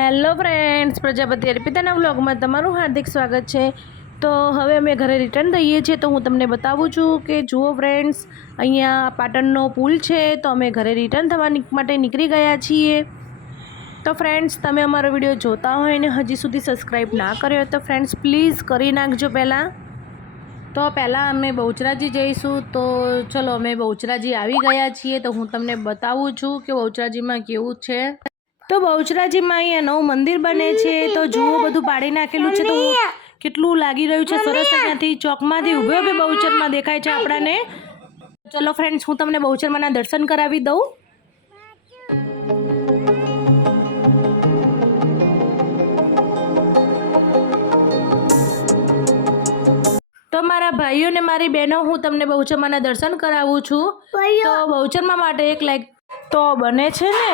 Hello friends, Prajapati અર્પિતાના વ્લોગમાં તમારું હાર્દિક સ્વાગત છે। તો હવે અમે ઘરે રિટર્ન થઈએ છીએ, તો હું તમને બતાવું છું કે જુઓ ફ્રેન્ડ્સ, અહીંયા પાટણનો પુલ છે, તો અમે ઘરે રિટર્ન થવા માટે નીકળી ગયા છીએ। તો ફ્રેન્ડ્સ, તમે અમારો વિડીયો જોતા હોય ને હજી સુધી સબસ્ક્રાઈબ ના કર્યો તો ફ્રેન્ડ્સ પ્લીઝ કરી નાખજો। પહેલાં અમે બહુચરાજી જઈશું, તો ચલો અમે બહુચરાજી આવી ગયા છીએ। તો હું તમને બતાવું છું કે બહુચરાજીમાં કેવું છે। તો બહુચરાજીમાં અહીંયા નવું મંદિર બને છે, તો જુઓ બધું પાડી નાખેલું છે, તો કેટલું લાગી રહ્યું છે સરસ। અહીંયાથી ચોકમાંથી ઊભે બહુચરમાં દેખાય છે આપણાને। ચલો ફ્રેન્ડ્સ, હું તમને બહુચરમાના દર્શન કરાવી દઉં। તો મારા ભાઈઓ ને મારી બહેનો, હું તમને બહુચરમાના દર્શન કરાવું છું। તો બહુચરમાં માટે એક લાઈક તો બને છે ને।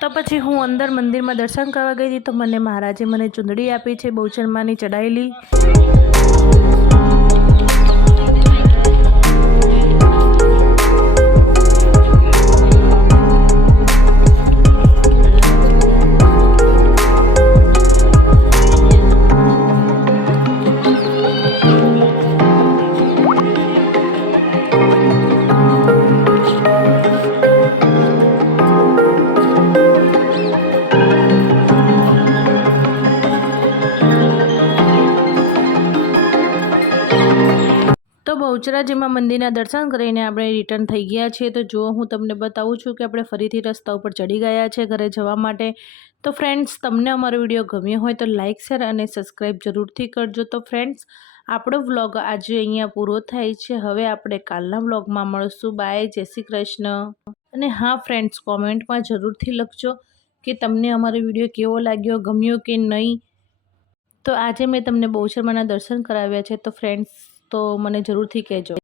તો પછી હું અંદર મંદિરમાં દર્શન કરવા ગઈ હતી, તો મને મહારાજે મને ચુંદડી આપી છે બહુચરમાની ચડાયેલી। તો બહુચરાજીમાં મંદિરના દર્શન કરીને આપણે રિટર્ન થઈ ગયા છીએ। તો જો હું તમને બતાવું છું કે આપણે ફરીથી રસ્તા ઉપર ચડી ગયા છે ઘરે જવા માટે। તો ફ્રેન્ડ્સ, તમને અમારો વિડીયો ગમ્યો હોય તો લાઇક, શેર અને સબસ્ક્રાઈબ જરૂરથી કરજો। તો ફ્રેન્ડ્સ, આપણો વ્લોગ આજે અહીંયા પૂરો થાય છે। હવે આપણે કાલના વ્લોગમાં મળશું। બાય, જય શ્રી કૃષ્ણ। અને હા ફ્રેન્ડ્સ, કોમેન્ટમાં જરૂરથી લખજો કે તમને અમારો વિડીયો કેવો લાગ્યો, ગમ્યો કે નહીં। તો આજે મેં તમને બહુચરમાના દર્શન કરાવ્યા છે, તો ફ્રેન્ડ્સ તો મને જરૂરથી કહેજો।